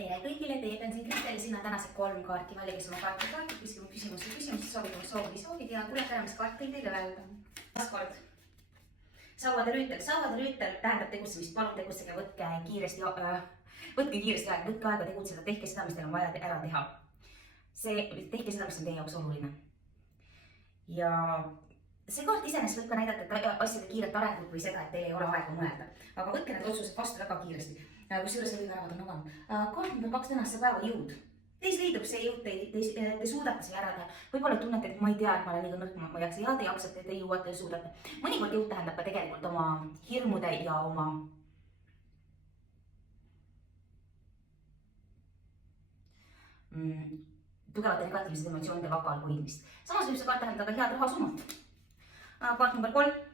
Tere kõigile, teed on siin Kristel, sinna tänased 3 kaarti välja, kes oma kaarti, küsimusi, soovid ja kuulete ära, mis kaart teil teile öelda. Taaskord, sauade rüütel tähendab tegutsemist, palun tegutsege, võtke kiiresti aega, võtke aega tegutseda, tehke seda, mis teil on vaja ära teha. Tehke seda, mis on teie jaoks oluline. Ja see kaart iseenesest võib ka näidata asjade kiiret arengut või seda, et teil ei ole aega mõelda. Aga võtke need otsused vastu väga kiiresti. Kusjuures kõige ära vaatan avan. Kaart number 2 tänase päeva jõud. Teis liidub see jõud, te suudate selle ära teha. Võib-olla tunnete, et ma ei tea, et ma olen liiga nõrk, ma ei jaksa. Ja te jaksate, te jõuate ja suudate. Mõnikord jõud tähendab ka tegelikult oma hirmude ja oma tugevate negatiivsete emotsioonide vabal hoidmist. Samas võib see kaart tähendada ka head rahasummat. Kaart number 3.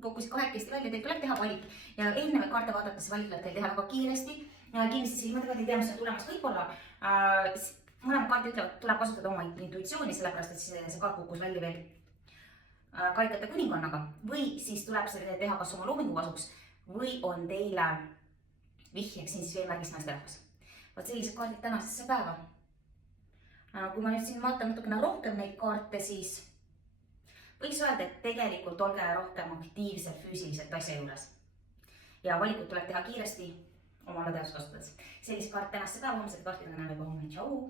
Kokku siis 2 välja, teil tuleb teha valik ja eelnevaid kaarte vaadates valik tuleb teil teha väga kiiresti. Kindlasti silmadega te ei tea, mis on tulemas, võib-olla mõlemad kaarti ütlevad, tuleb kasutada oma intuitsiooni, sellepärast et see kaart kukkus välja veel karikate kuningannaga või siis tuleb selle teha kas oma loomingu kasuks või on teile vihjeks siin siis veel märgist naisterahvas. Vaat sellised kaardid tänasesse päeva. Kui ma nüüd siin vaatan natukene rohkem neid kaarte, siis võiks öelda, et tegelikult olge rohkem aktiivsed füüsiliselt asja juures. Ja valikut tuleb teha kiiresti oma teadust kasutades. Sellist kaart tänasesse päeva, homsed kaartidega näeme juba homme. Tšau!